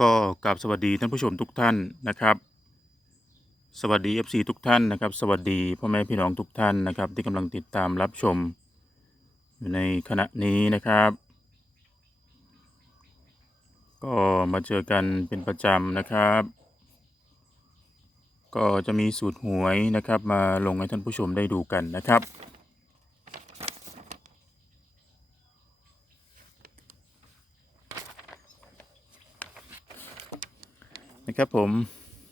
ก็กราบสวัสดีท่านผู้ชมทุกท่านนะครับ สวัสดี FC ทุกท่านนะครับ สวัสดีพ่อแม่พี่น้องทุกท่านนะครับ ที่กำลังติดตามรับชม อยู่ในขณะนี้นะครับ ก็มาเจอกันเป็นประจำนะครับ ก็จะมีสูตรหวยนะครับ มาลงให้ท่านผู้ชมได้ดูกันนะครับ นะครับผม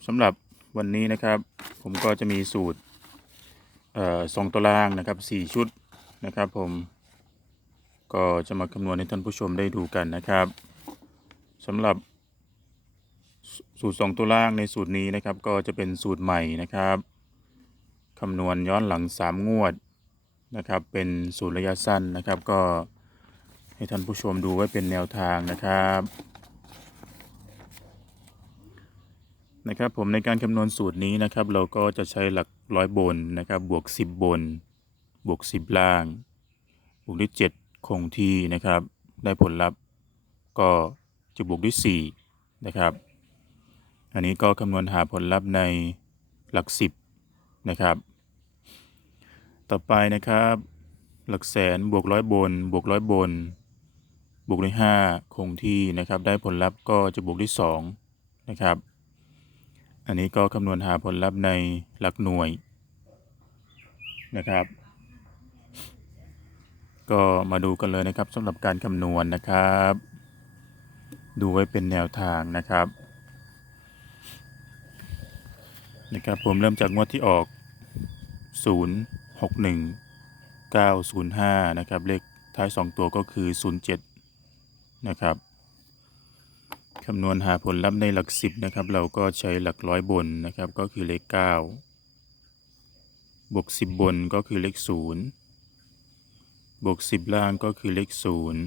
สำหรับวันนี้นะครับ ผมก็จะมีสูตรสองตัวล่างนะครับสี่ชุดนะครับ ผมก็จะมาคำนวณให้ท่านผู้ชมได้ดูกันนะครับสำหรับสสูตรสองตัวล่างในสูตรนี้นะครับ ก็จะเป็นสูตรใหม่นะครับคำนวณย้อนหลังสามงวดนะครับ เป็นสูตรระยะสั้นนะครับ ก็ให้ท่านผู้ชมดูไว้เป็นแนวทางนะครับ นะครับผมในการคำนวณสูตรนี้นะครับ เราก็จะใช้หลักร้อยบนนะครับบวก 10 บน บวก 10 ล่าง บวกด้วย 7 คงที่นะครับ ได้ผลลัพธ์ก็จะบวกด้วย 4 นะครับ อันนี้ก็คำนวณหาผลลัพธ์ในหลัก 10 นะครับ ต่อไปนะครับ หลักแสนบวกร้อยบน บวกร้อยบน บวกด้วย 5 คงที่นะครับ ได้ผลลัพธ์ก็จะบวกด้วย 2 นะครับ อันนี้ก็คำนวณหาผลลัพธ์ในหลักหน่วยนะครับ ก็มาดูกันเลยนะครับสำหรับการคำนวณนะครับ ดูไว้เป็นแนวทางนะครับนะครับผมเริ่มจากงวดที่ออก 0 6 1 9 0 5 นะครับ เลขท้าย 2 ตัวก็คือ 07 นะครับ คำนวณหาผลลัพธ์ในหลักสิบนะครับ เราก็ใช้หลักร้อยบนนะครับ ก็คือเลขเก้าบวกสิบบนก็คือเลขศูนย์บวกสิบล่างก็คือเลขศูนย์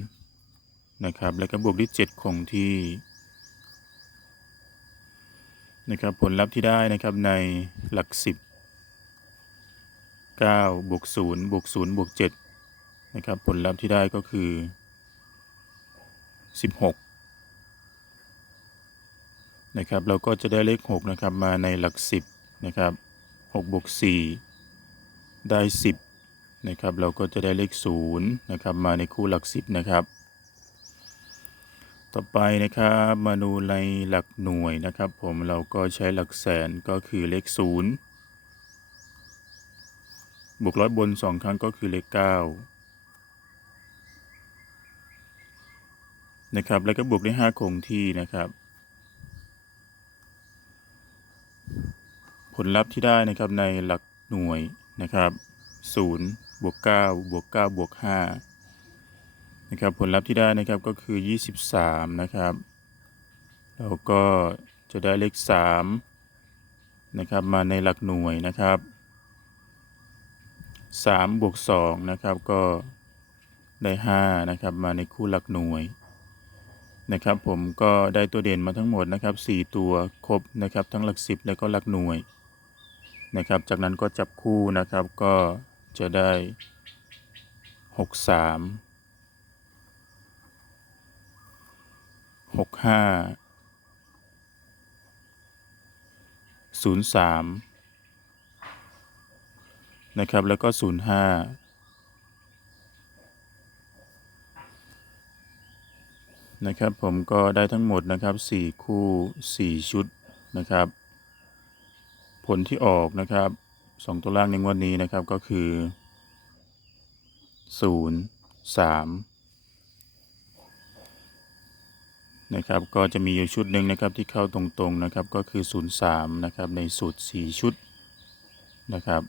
นะครับ แล้วก็บวกด้วยเจ็ดคงที่นะครับผลลัพธ์ที่ได้นะครับในหลักสิบเก้าบวกศูนย์บวกศูนย์บวกเจ็ดนะครับผลลัพธ์ที่ได้ก็คือสิบหก นะครับ เราก็จะได้เลข 6 นะครับ มาในหลัก 10 นะครับ6บวก4ได้ 10 นะครับ เราก็จะได้เลข 0 นะครับ มาในคู่หลัก 10 นะครับ ต่อไปนะครับมาดูในหลักหน่วยนะครับ ผมเราก็ใช้หลักแสนก็คือเลข 0บวกร้อยบน 2 ครั้งก็คือเลข9นะครับ แล้วก็บวกได้5คงที่นะครับ ผลลัพธ์ที่ได้นะครับในหลักหน่วยนะครับ0บวก9บวก9บวก5นะครับผลลัพธ์ที่ได้นะครับก็คือ 23 นะครับเราก็จะได้เลข3นะครับมาในหลักหน่วยนะครับ3บวก2นะครับก็ได้5นะครับมาในคู่หลักหน่วยนะครับผมก็ได้ตัวเด่นมาทั้งหมดนะครับ 4 ตัวครบนะครับทั้งหลัก 10 แล้วก็หลักหน่วย นะครับ จากนั้นก็จับคู่นะครับก็จะได้ 6 3 6 5 0 3นะครับ แล้วก็ 0 5นะครับ ผมก็ได้ทั้งหมดนะครับ 4 คู่ 4 ชุดนะครับ ผลที่ออกนะครับสองตัวล่างในงวดนี้นะครับก็คือศูนย์สามนะครับก็จะมีอยู่ชุดหนึ่งนะครับที่เข้าตรงๆนะครับก็คือศูนย์สามนะครับในสูตรสี่ชุดนะครับ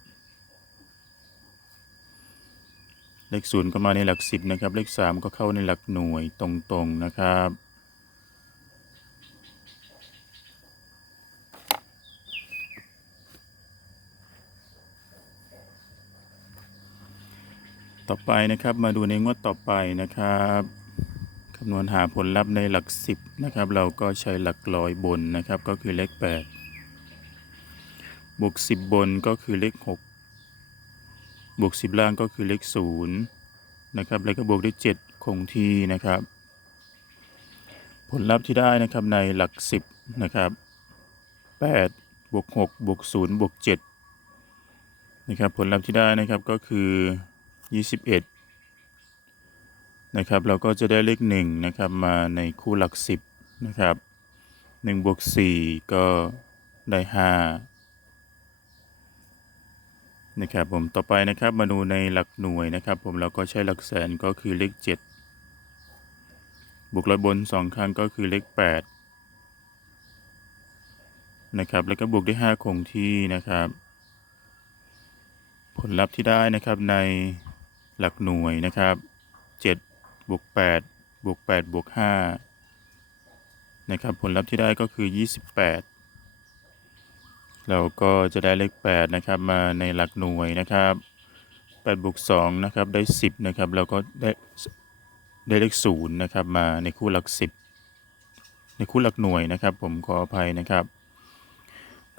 เลขศูนย์ก็มาในหลักสิบนะครับ เลขสามก็เข้าในหลักหน่วยตรงๆนะครับ ต่อไปนะครับมาดูในงวดต่อไปนะครับคำนวณหาผลลัพธ์ในหลัก 10นะครับเราก็ใช้หลักร้อยบนนะครับก็คือเลข 8 บวก 10 บนก็คือเลข 6 บวก 10 ล่างก็คือเลข0นะครับแล้วก็บวกด้วย7คงที่นะครับ ผลลัพธ์ที่ได้นะครับในหลักสิบนะครับแปดบวกหกบวกศูนย์บวกเจ็ดนะครับผลลัพธ์ที่ได้นะครับก็คือ ยี่สิบเอ็ดนะครับ เราก็จะได้เลขหนึ่งนะครับมาในคู่หลักสิบนะครับหนึ่งบวกสี่ก็ได้ห้านะครับผมต่อไปนะครับมาดูในหลักหน่วยนะครับผมเราก็ใช้หลักแสนก็คือเลขเจ็ดบวกร้อยบนสองครั้งก็คือเลขแปดนะครับ แล้วก็บวกได้ห้าคงที่นะครับ ผลลัพธ์ที่ได้นะครับใน หลักหน่วยนะครับเจ็ดบวกแปดบวกแปดบวกห้านะครับ ผลลัพธ์ที่ได้ก็คือยี่สิบแปดเราก็จะได้เลขแปดนะครับ มาในหลักหน่วยนะครับแปดบวกสองนะครับ ได้สิบนะครับ เราก็ได้ได้เลขศูนย์นะครับ มาในคู่หลักสิบในคู่หลักหน่วยนะครับ ผมขออภัยนะครับ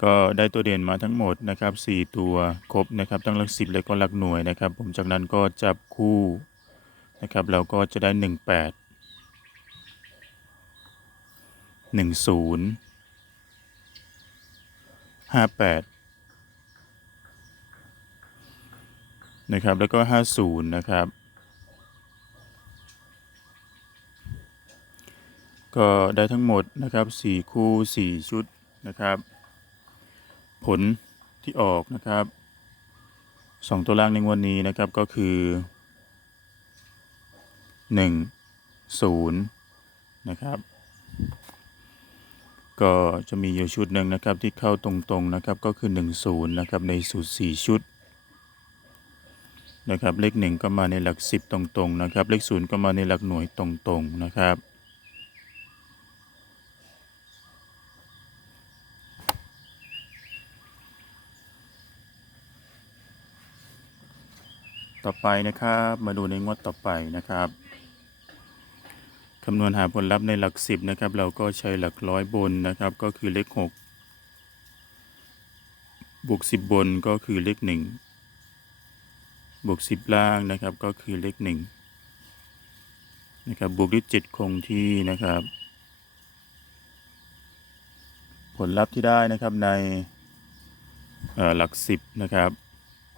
ก็ได้ตัวเด่นมาทั้งหมดนะครับสี่ตัวครบนะครับทั้งหลักสิบและก็หลักหน่วยนะครับ ผมจากนั้นก็จับคู่นะครับเราก็จะได้หนึ่งแปดหนึ่งศูนย์ห้าแปดนะครับแล้วก็ห้าศูนย์นะครับ ก็ได้ทั้งหมดนะครับสี่คู่สี่ชุดนะครับ ผลที่ออกนะครับสองตัวล่างในงวันนี้นะครับก็คือหนึ่งศูนย์นะครับ ก็จะมีอยู่ชุดหนึ่งนะครับที่เข้าตรงๆนะครับก็คือหนึ่งศูนย์นะครับในสูตรสี่ชุดนะครับเลขหนึ่งก็มาในหลักสิบตรงๆนะครับ เลขศูนย์ก็มาในหลักหน่วยตรงๆนะครับ ต่อไปนะครับ มาดูในงวดต่อไปนะครับคำนวณหาผลลัพธ์ในหลักสิบนะครับ เราก็ใช้หลักร้อยบนนะครับ ก็คือเลขหกบวกสิบบนก็คือเลขหนึ่งบวกสิบล่างนะครับ ก็คือเลขหนึ่งนะครับบวกด้วยเจ็ดคงที่นะครับ ผลลัพธ์ที่ได้นะครับในหลักสิบนะครับ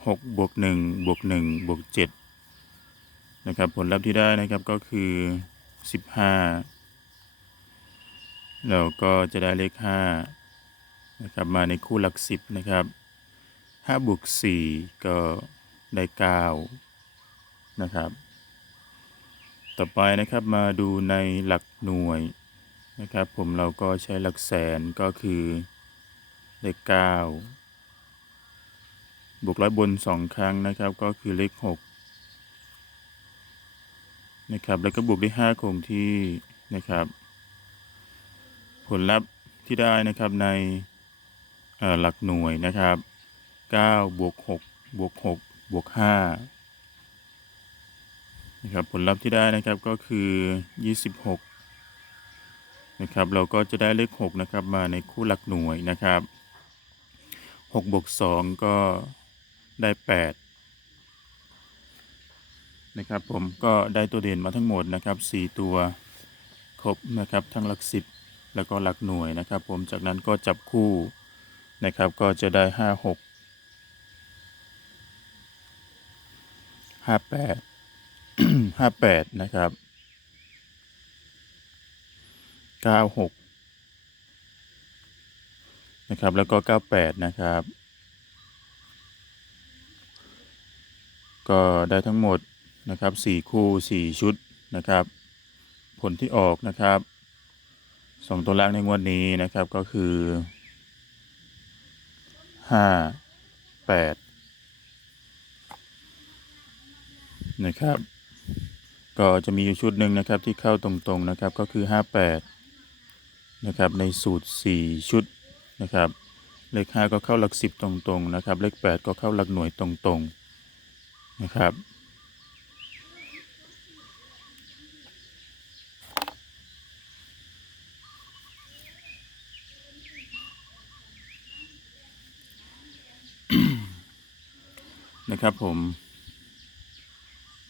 หกบวกหนึ่งบวกหนึ่งบวกเจ็ดนะครับผลลัพธ์ที่ได้นะครับก็คือสิบห้าเราก็จะได้เลขห้านะครับมาในคู่หลักสิบนะครับห้าบวกสี่ก็ได้เก้านะครับ ต่อไปนะครับมาดูในหลักหน่วยนะครับ ผมเราก็ใช้หลักแสนก็คือเลขเก้า บวกร้อยบนสองครั้งนะครับ ก็คือเลขหกนะครับ แล้วก็บวกด้วยห้าคงที่นะครับ ผลลัพธ์ที่ได้นะครับในหลักหน่วยนะครับเก้าบวกหกบวกหกบวกห้านะครับ ผลลัพธ์ที่ได้นะครับก็คือยี่สิบหกนะครับ เราก็จะได้เลขหกนะครับ มาในคู่หลักหน่วยนะครับหกบวกสองก็ ได้แปดนะครับผมก็ได้ตัวเด่นมาทั้งหมดนะครับสี่ตัวครบนะครับทั้งหลักสิบแล้วก็หลักหน่วยนะครับ ผมจากนั้นก็จับคู่นะครับก็จะได้ห้าหกห้าแปดห้าแปดนะครับเก้าหกนะครับแล้วก็เก้าแปดนะครับ ก็ได้ทั้งหมดนะครับสี่คู่สี่ชุดนะครับ ผลที่ออกนะครับสองตัวล่างในงวดนี้นะครับก็คือห้าแปดนะครับ ก็จะมีอยู่ชุดหนึ่งนะครับที่เข้าตรงๆนะครับก็คือห้าแปดนะครับในสูตรสี่ชุดนะครับ เลขห้าก็เข้าหลักสิบตรงๆนะครับ เลขแปดก็เข้าหลักหน่วยตรงๆ นะครับ นะครับผม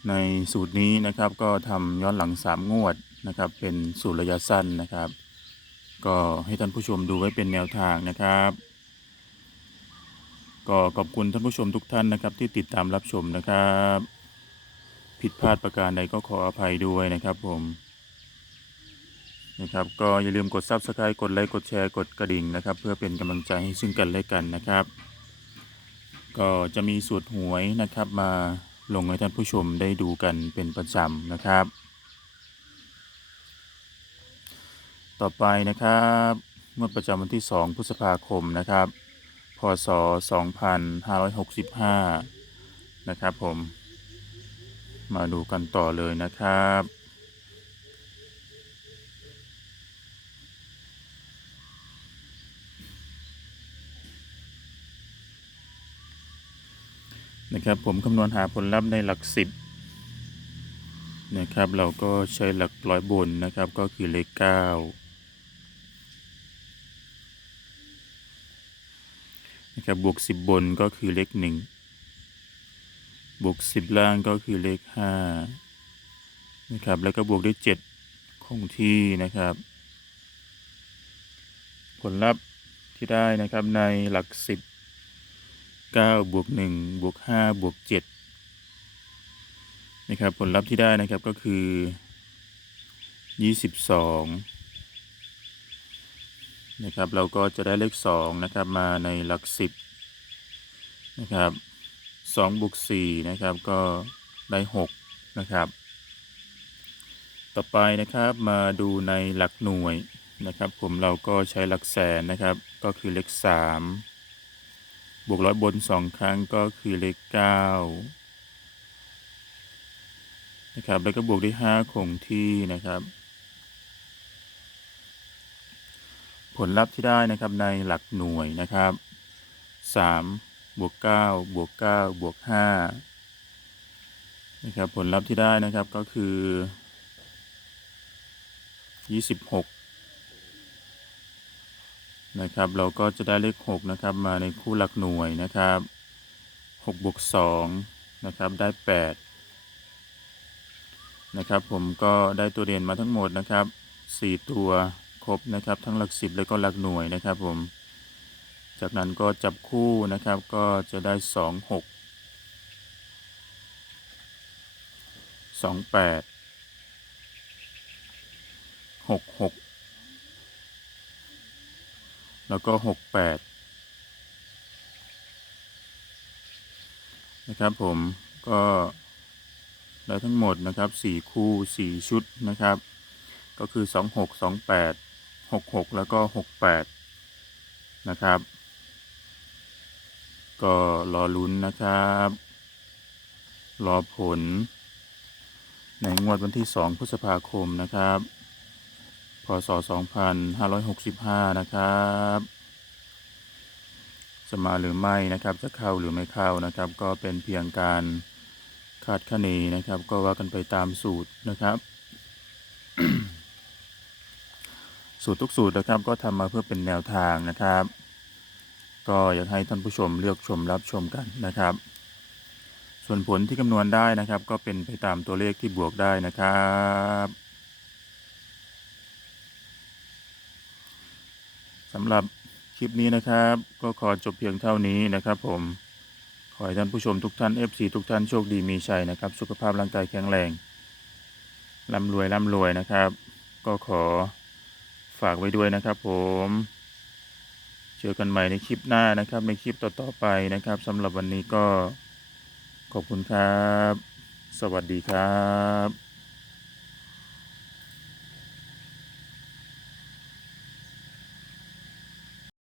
ในสูตรนี้นะครับก็ทำย้อนหลังสามงวดนะครับ เป็นสูตรระยะสั้นนะครับ ก็ให้ท่านผู้ชมดูไว้เป็นแนวทางนะครับ ก็ขอบคุณท่านผู้ชมทุกท่านนะครับ ที่ติดตามรับชมนะครับ ผิดพลาดประการใดก็ขออภัยด้วยนะครับผมนะครับก็อย่าลืมกด Subscribe กดไลค์กดแชร์กดกระดิ่งนะครับ เพื่อเป็นกำลังใจให้ซึ่งกันและกันนะครับ ก็จะมีสูตรหวยนะครับมาลงให้ท่านผู้ชมได้ดูกันเป็นประจำนะครับ ต่อไปนะครับเมื่อประจำวันที่ 2 พฤษภาคมนะครับ พศ 2565 นะครับผม มาดูกันต่อเลยนะครับ นะครับผมคำนวณหาผลลัพธ์ในหลักสิบนะครับ เราก็ใช้หลักร้อยบนนะครับก็คือเลข9 นะครับบวกสิบบนก็คือเลขหนึ่งบวกสิบล่างก็คือเลขห้านะครับแล้วก็บวกด้วยเจ็ดคงที่นะครับ ผลลัพธ์ที่ได้นะครับในหลักสิบ9บวก1บวก5บวก7นะครับผลลัพธ์ที่ได้นะครับก็คือ22 นะครับ เราก็จะได้เลข2นะครับมาในหลัก 10นะครับ2บวก4นะครับก็ได้6นะครับ ต่อไปนะครับมาดูในหลักหน่วยนะครับ ผมเราก็ใช้หลักแสนนะครับ ก็คือเลข3บวกร้อยบนสองครั้งก็คือเลขเก้านะครับแล้วก็บวกด้วยห้าคงที่นะครับ ผลลัพธ์ที่ได้นะครับในหลักหน่วยนะครับสามบวกเก้าบวกเก้าบวกห้านะครับผลลัพธ์ที่ได้นะครับก็คือยี่สิบหกนะครับ เราก็จะได้เลข 6 นะครับ มาในคู่หลักหน่วยนะครับ6บวก2นะครับได้ 8 นะครับ ผมก็ได้ตัวเด่นมาทั้งหมดนะครับ 4 ตัว รบนะครับ ทั้งหลัก10แล้วก็หลักหน่วยนะครับผม จากนั้นก็จับคู่นะครับก็จะได้2 6 2 8 6 6แปดหกหกแล้วก็หกแปดนะครับผมก็ได้ทั้งหมดนะครับสี่คู่สี่ชุดนะครับ ก็คือสอ งหกสองแปดหกแล้วก็หกแปดนะครับ ก็รอลุ้นนะครับ รอผล ในงวดวันที่สองพฤษภาคมนะครับ พศ 2565 นะครับจะมาหรือไม่นะครับ จะเข้าหรือไม่เข้านะครับ ก็เป็นเพียงการคาดคะเนนะครับ ก็ว่ากันไปตามสูตรนะครับ สูตรทุกสูตรนะครับก็ทำมาเพื่อเป็นแนวทางนะครับ ก็อยากให้ท่านผู้ชมเลือกชมรับชมกันนะครับ ส่วนผลที่คำนวณได้นะครับ ก็เป็นไปตามตัวเลขที่บวกได้นะครับสำหรับคลิปนี้นะครับ ก็ขอจบเพียงเท่านี้นะครับ ผมขอให้ท่านผู้ชมทุกท่าน FC ทุกท่านโชคดีมีชัยนะครับ สุขภาพร่างกายแข็งแรงร่ำรวยร่ำรวยนะครับ ก็ขอ ฝากไว้ด้วยนะครับ ผมเจอกันใหม่ในคลิปหน้านะครับ ในคลิปต่อๆไปนะครับสำหรับวันนี้ก็ขอบคุณครับ สวัสดีครับ